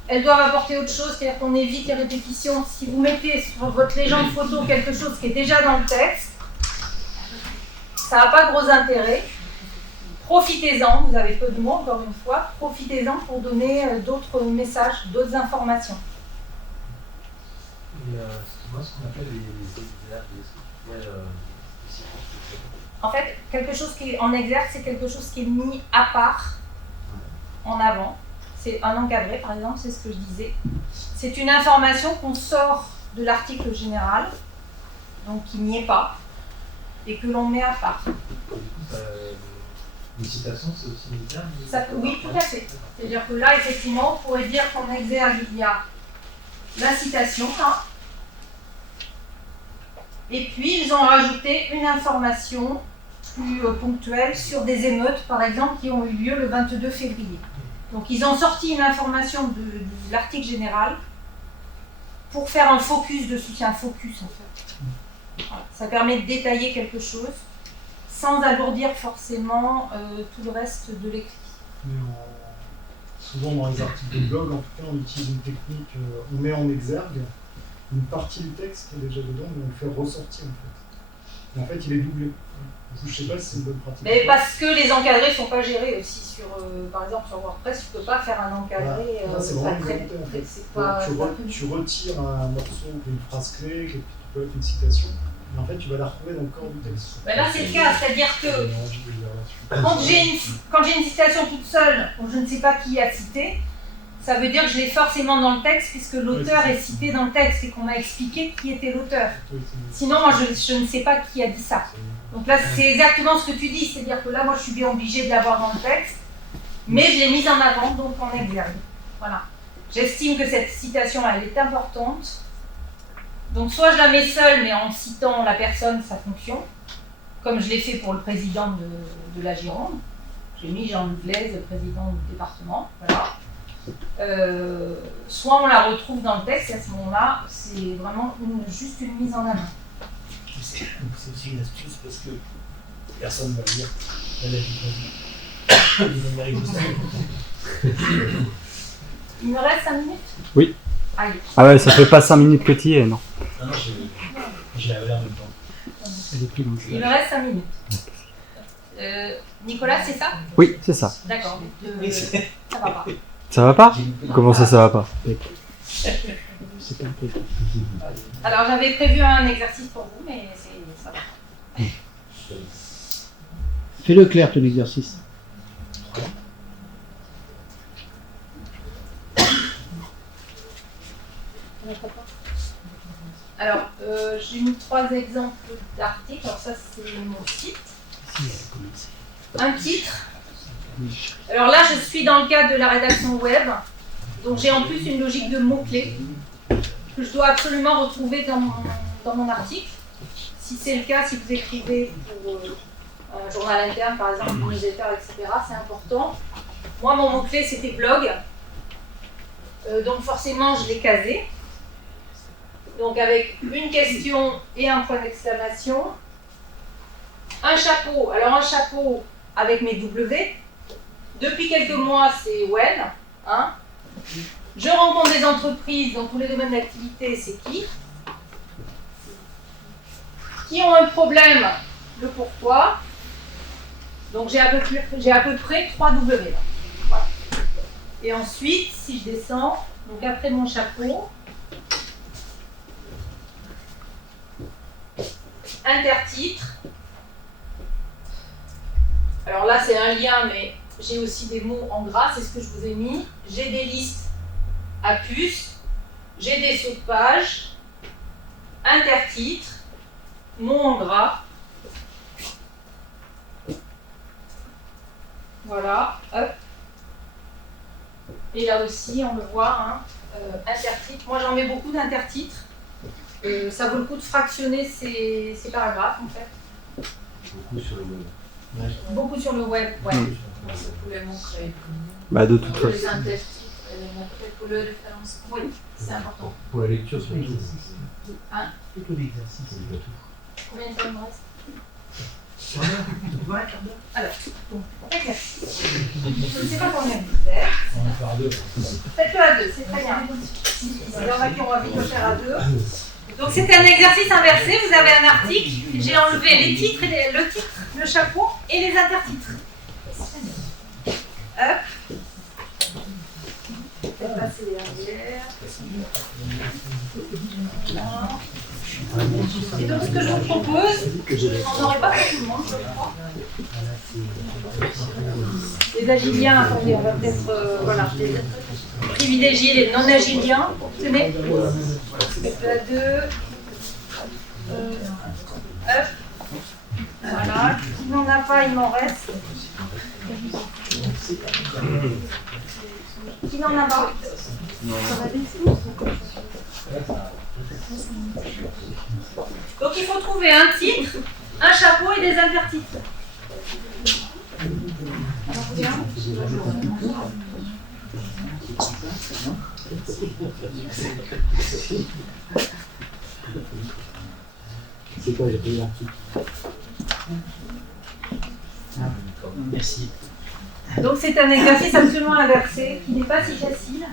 elles doivent apporter autre chose, c'est-à-dire qu'on évite les répétitions. Si vous mettez sur votre légende photo quelque chose qui est déjà dans le texte, ça n'a pas gros intérêt. Profitez-en, vous avez peu de mots encore une fois, profitez-en pour donner d'autres messages, d'autres informations. Et c'est ce qu'on appelle En fait, quelque chose qui est en exergue, c'est quelque chose qui est mis à part, en avant. C'est un encadré, par exemple, c'est ce que je disais. C'est une information qu'on sort de l'article général, donc qui n'y est pas, et que l'on met à part. Une citation, c'est aussi une terme? Oui, tout à fait. C'est-à-dire que là, effectivement, on pourrait dire qu'en exergue, il y a la citation, hein. Et puis, ils ont rajouté une information plus ponctuelle sur des émeutes, par exemple, qui ont eu lieu le 22 février. Donc, ils ont sorti une information de l'article général pour faire un focus dessus. C'est un focus, en fait. Voilà. Ça permet de détailler quelque chose sans alourdir forcément tout le reste de l'écrit. Souvent, dans les articles de blog, en tout cas, on utilise une technique, on met en exergue une partie du texte qui est déjà dedans, mais on le fait ressortir, en fait. Et en fait, il est doublé. Je ne sais pas si c'est une bonne pratique. Mais parce que les encadrés ne sont pas gérés aussi sur, par exemple sur WordPress, tu ne peux pas faire un encadré. Là, c'est vraiment très, une volonté, en fait. c'est pas, Tu retires un morceau, une phrase clé, qui peut être une citation, mais en fait, tu vas la retrouver dans le corps du texte. Mais là, c'est le cas, c'est-à-dire que quand j'ai une citation toute seule, où je ne sais pas qui a cité, ça veut dire que je l'ai forcément dans le texte puisque l'auteur est cité dans le texte et qu'on m'a expliqué qui était l'auteur. Sinon, moi, je ne sais pas qui a dit ça. Donc là, c'est exactement ce que tu dis, c'est-à-dire que là, moi, je suis bien obligée de l'avoir dans le texte, mais je l'ai mise en avant, donc en exergue. Voilà. J'estime que cette citation, elle est importante. Donc soit je la mets seule, mais en citant la personne, sa fonction, comme je l'ai fait pour le président de la Gironde. J'ai mis Jean-Luc Blaise, le président du département. Voilà. Soit on la retrouve dans le texte, et à ce moment-là, c'est vraiment juste une mise en avant. C'est aussi une astuce parce que personne ne va lire la lettre du président. Il me reste 5 minutes? Oui. Allez. Ah ouais, ça fait pas 5 minutes que tu y es, non? Non, j'ai la valeur de temps. Il me reste 5 minutes. Nicolas, c'est ça? Oui, c'est ça. D'accord. Ça va pas. Ça va pas? Comment ça va pas? Alors j'avais prévu un exercice pour vous, mais ça va. Fais-le clair ton exercice. Alors, j'ai mis 3 exemples d'articles. Alors ça, c'est mon site. Un titre. Alors là, je suis dans le cadre de la rédaction web. Donc j'ai en plus une logique de mots-clés que je dois absolument retrouver dans mon article. Si c'est le cas, si vous écrivez pour un journal interne, par exemple, une newsletter, etc., c'est important. Moi, mon mot-clé, c'était blog. Donc forcément, je l'ai casé. Donc avec une question et un point d'exclamation. Un chapeau. Alors un chapeau avec mes W. Depuis quelques mois, c'est When. Hein. Je rencontre des entreprises dans tous les domaines d'activité, c'est qui ont un problème, le pourquoi. Donc j'ai à peu près 3 W. Voilà. Et ensuite, si je descends, donc après mon chapeau, intertitre. Alors là, c'est un lien, mais j'ai aussi des mots en gras, c'est ce que je vous ai mis. J'ai des listes à puces, j'ai des sauts de page, intertitre, mots en gras. Voilà, hop. Et là aussi, on le voit, hein, intertitre. Moi, j'en mets beaucoup d'intertitres. Ça vaut le coup de fractionner ces paragraphes, en fait. Beaucoup sur le web. Beaucoup sur le web, ouais. Pour les mots-clés. Bah, de toute Pour les façon. intertitres et les mots-clés pour le référencement. Oui, c'est important. Pour la lecture, c'est tout. Hein? Plutôt l'exercice. Combien de temps il me reste? Ouais, alors, bon, exercice. Je ne sais pas combien vous êtes. On va faire à 2. Faites-le à 2, c'est très bien. Il y en a qui ont envie de le faire à 2. Donc c'est un exercice inversé, vous avez un article, j'ai enlevé les titres, le titre, le chapeau et les intertitres. Hop. Faites passer les arrières. Et donc ce que je vous propose, on n'aurait pas fait tout le monde, je crois. Les agiliens, attendez, on va peut-être voilà, privilégier les non-agiliens. Tenez. La 2. Hop. Voilà. S'il n'en a pas, il m'en reste. Qui n'en a pas? Donc il faut trouver un titre, un chapeau et des intertitres. C'est quoi, j'ai payé l'article? Merci. Donc c'est un exercice absolument inversé qui n'est pas si facile.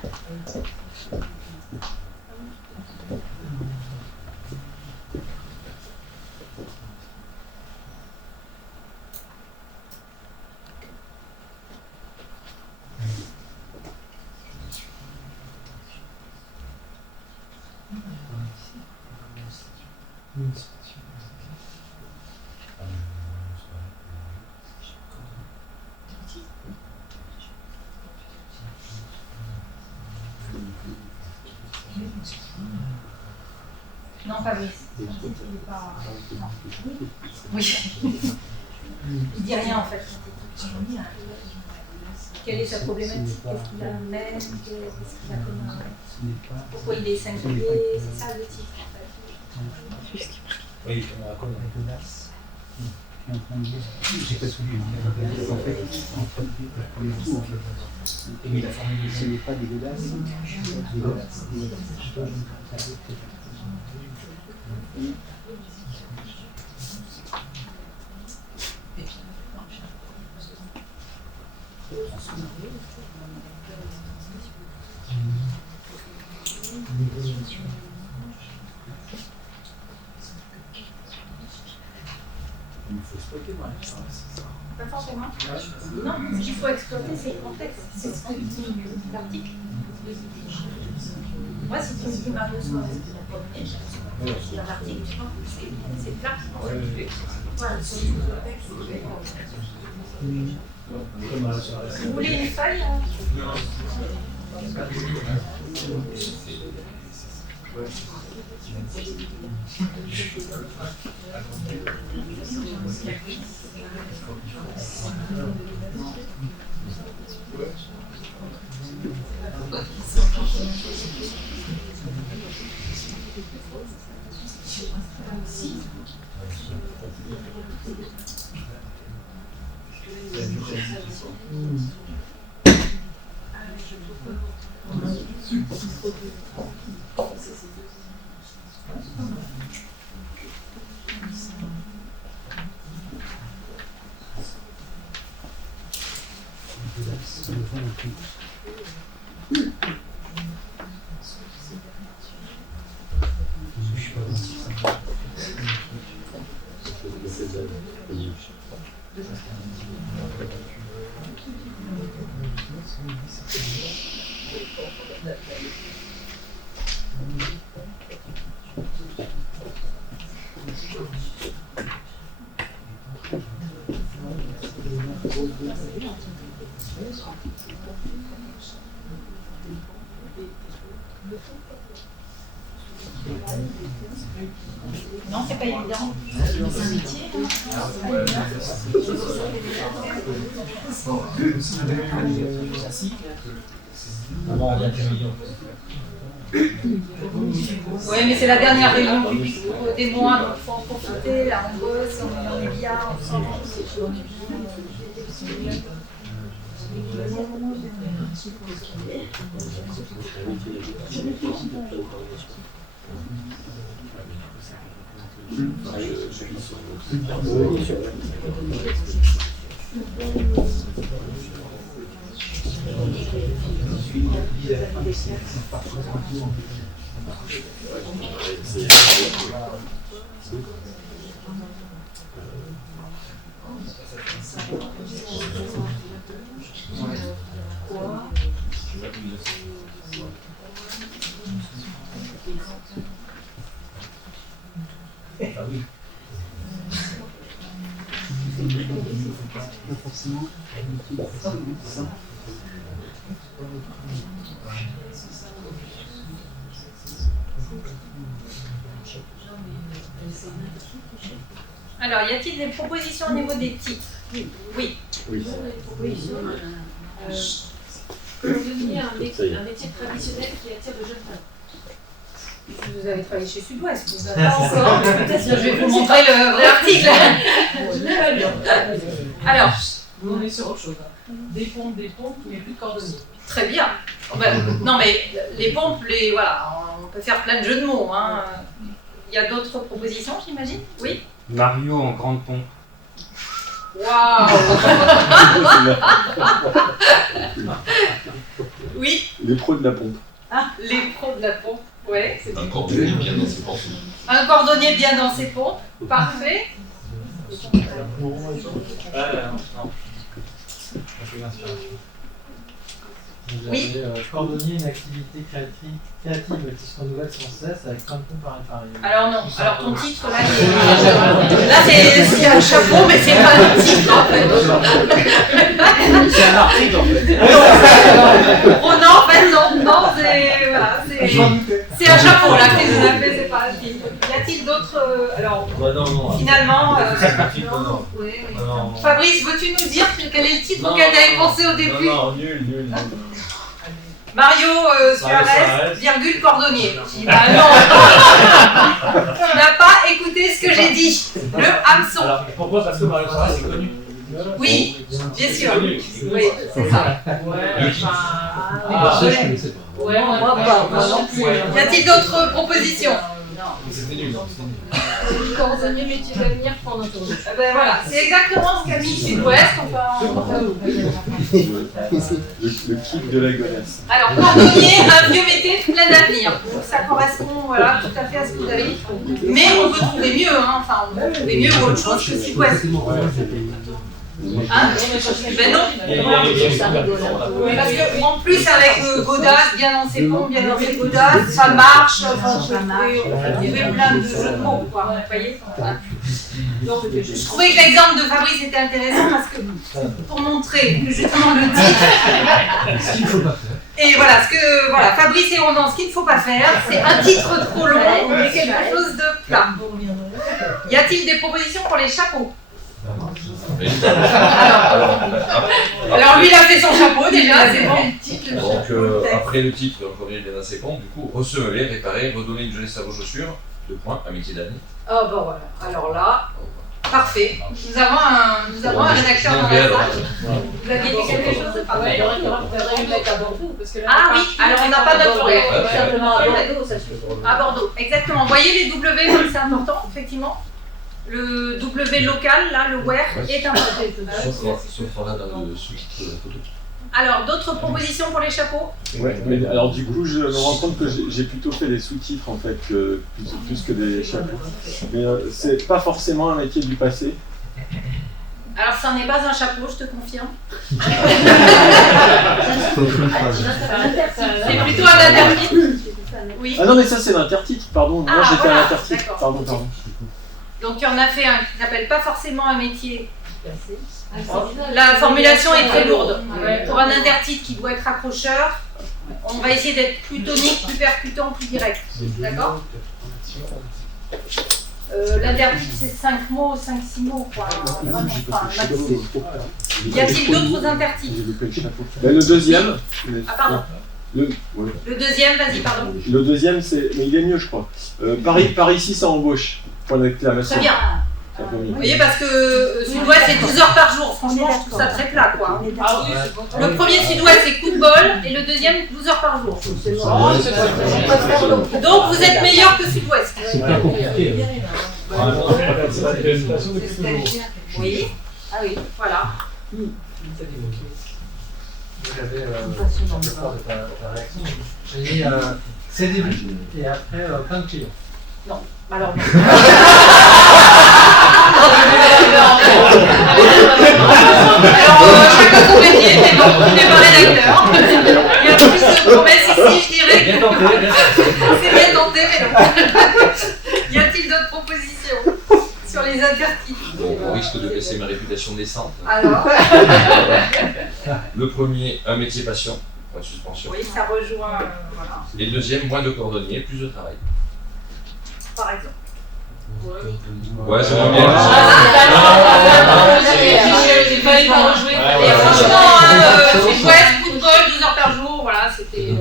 Non, Fabrice. Il est pas... Non. Oui. Il dit rien en fait. Quelle est sa problématique? Qu'est-ce qu'il amène? Qu'est-ce qu'il a comme... Pourquoi il est singulier? C'est ça le titre en fait. Oui, on raconte avec l'audace. Je suis en train de dire, j'ai pas suivi, en fait, pour les coups, en fait. Et oui, la formule, ce n'est pas des godasses, des godasses. Il faut exploiter, moi, c'est ça. Pas forcément. Non, ce qu'il faut exploiter, c'est le contexte. C'est ce que dit l'article. Moi, si tu me dis Mario Soares, c'est dans l'article, je pense que c'est plat. Voilà, c'est le contexte. Vous voulez une feuille? Non, c'est pas évident. C'est un métier. Oui, mais c'est la dernière réunion des mois, donc il faut en profiter. Là, on bosse, on est bien, on sent on est bien. Alors, y a-t-il des propositions au niveau des titres? Oui. Oui. Devenir un métier traditionnel qui attire de jeunes femmes. Vous avez travaillé chez Sud-Ouest, vous n'avez pas encore. Peut-être que je vais vous montrer l'article. Alors, on est sur autre chose. Des pompes, mais plus de cordonniers. Très bien. Non, mais les pompes, voilà, on peut faire plein de jeux de mots. Hein. Il y a d'autres propositions, j'imagine? Oui. Mario en grande pompe. Waouh. Oui. Les pros de la pompe. Ah, les pros de la pompe, ouais. Un cordonnier bien dans ses pompes. Un cordonnier bien dans ses pompes, parfait. Non. Oui. Cordonnier, une activité créative qui se renouvelle sans cesse avec plein de pompes à réparer. Alors non, alors ton titre là, c'est un chapeau, mais c'est pas un titre en fait. C'est un article en fait. Oh non, en fait non, c'est voilà, C'est un chapeau là que vous appelez, c'est pas un film. Y a-t-il d'autres alors non. finalement Oui. Non. Fabrice, veux-tu nous dire quel est le titre auquel tu avais pensé au début? Non, nul. Mario Suarez, virgule cordonnier. Je dis, bah non. Tu n'as pas écouté ce que j'ai dit. Le hameçon. Alors pourquoi? Parce que Mario Suarez est connu. Oui, bien sûr. Oui, c'est ça. Moi pas, moi non plus. Y a-t-il d'autres propositions? C'était nul. Cordonnier métier d'avenir pendant ton dos. Ben voilà, c'est exactement ce qu'a mis Sud-Ouest. Le kiff de la godasse. Alors, cordonnier, un vieux métier plein d'avenir. Donc ça correspond voilà, tout à fait à ce que vous avez dit. Mais on peut trouver mieux, hein. Enfin, on peut trouver mieux ou autre chose que Sud-Ouest. Hein? Ben non. Parce que en plus avec Godasse, bien dans ses pompes, bien dans ses godasses, ça marche. Enfin, on peut trouver plein de jeux de mots, quoi. Vous voyez? Donc, je trouvais que l'exemple de Fabrice était intéressant parce que pour montrer que justement le titre. Ce qu'il ne faut pas faire. Et voilà, Fabrice et Rondon, ce qu'il ne faut pas faire, c'est un titre trop long, mais quelque chose de plat. Y a-t-il des propositions pour les chapeaux? Alors lui il a fait son chapeau déjà, c'est bon. Donc après le titre, on revient bien assez con, du coup, ressemeler, réparer, redonner une jeunesse à vos chaussures, un métier d'avenir. Oh bon voilà, alors là, parfait. Nous avons un rédacteur dans la salle. Vous aviez dit quelque chose de parfait? Il faudrait le mettre à Bordeaux. Ah oui, alors on n'a pas notre horaire. Simplement à Bordeaux, ça suffit. À Bordeaux, exactement. Vous voyez les W comme c'est important, effectivement. Le W local, là, le where, est important. Sauf là dans le sous-titre de la photo. Alors, d'autres propositions pour les chapeaux? Ouais, mais alors du coup, je me rends compte que j'ai plutôt fait des sous-titres en fait, plus que des chapeaux. Mais c'est pas forcément un métier du passé. Alors, ça n'est pas un chapeau, je te confirme. C'est plutôt un intertitre. Oui. Ah non, mais ça c'est l'intertitre, pardon. Moi j'étais voilà, à l'intertitre. Pardon. Donc, il y en a fait un qui s'appelle pas forcément un métier. La formulation est très lourde. Pour un intertitre qui doit être accrocheur, on va essayer d'être plus tonique, plus percutant, plus direct. D'accord? L'intertitre c'est 5 mots, 5-6 mots, quoi. Y a-t-il d'autres intertitres? Le deuxième. Ah, pardon. Le deuxième, vas-y, pardon. Le deuxième, mais il est mieux, je crois. Par ici, ça embauche. Point d'exclamation. Très bien. Vous voyez, parce que Sud-Ouest, c'est 12 heures par jour. Franchement, je trouve ça très plat, quoi. Le premier Sud-Ouest, c'est coup de bol, et le deuxième, 12 heures par jour. Donc, vous êtes meilleur que Sud-Ouest. C'est pas compliqué. Oui. Ah oui, voilà. J'avais peur de ta réaction. J'ai dit c'est le début et après plein de clients. Non, alors non. Alors chacun son métier, mais bon, on n'est pas rédacteur. Il y a plus de promesses ici, je dirais. Bien tenté, c'est bien tenté, mais non. Y a-t-il d'autres propositions sur les intertitres? Au risque de laisser ma réputation naissante. Alors le premier, un métier passion, point de suspension. oui, ça rejoint. Voilà. Et le deuxième, moins de cordonniers, plus de travail. Par exemple. Ouais, c'est bien. J'ai pas eu à rejouer. Et franchement, Sud-Ouest, coup de bol, 12 heures par jour, voilà, c'était.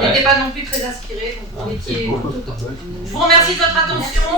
N'était pas non plus très inspiré, donc on était tout le temps. Je vous remercie de votre attention.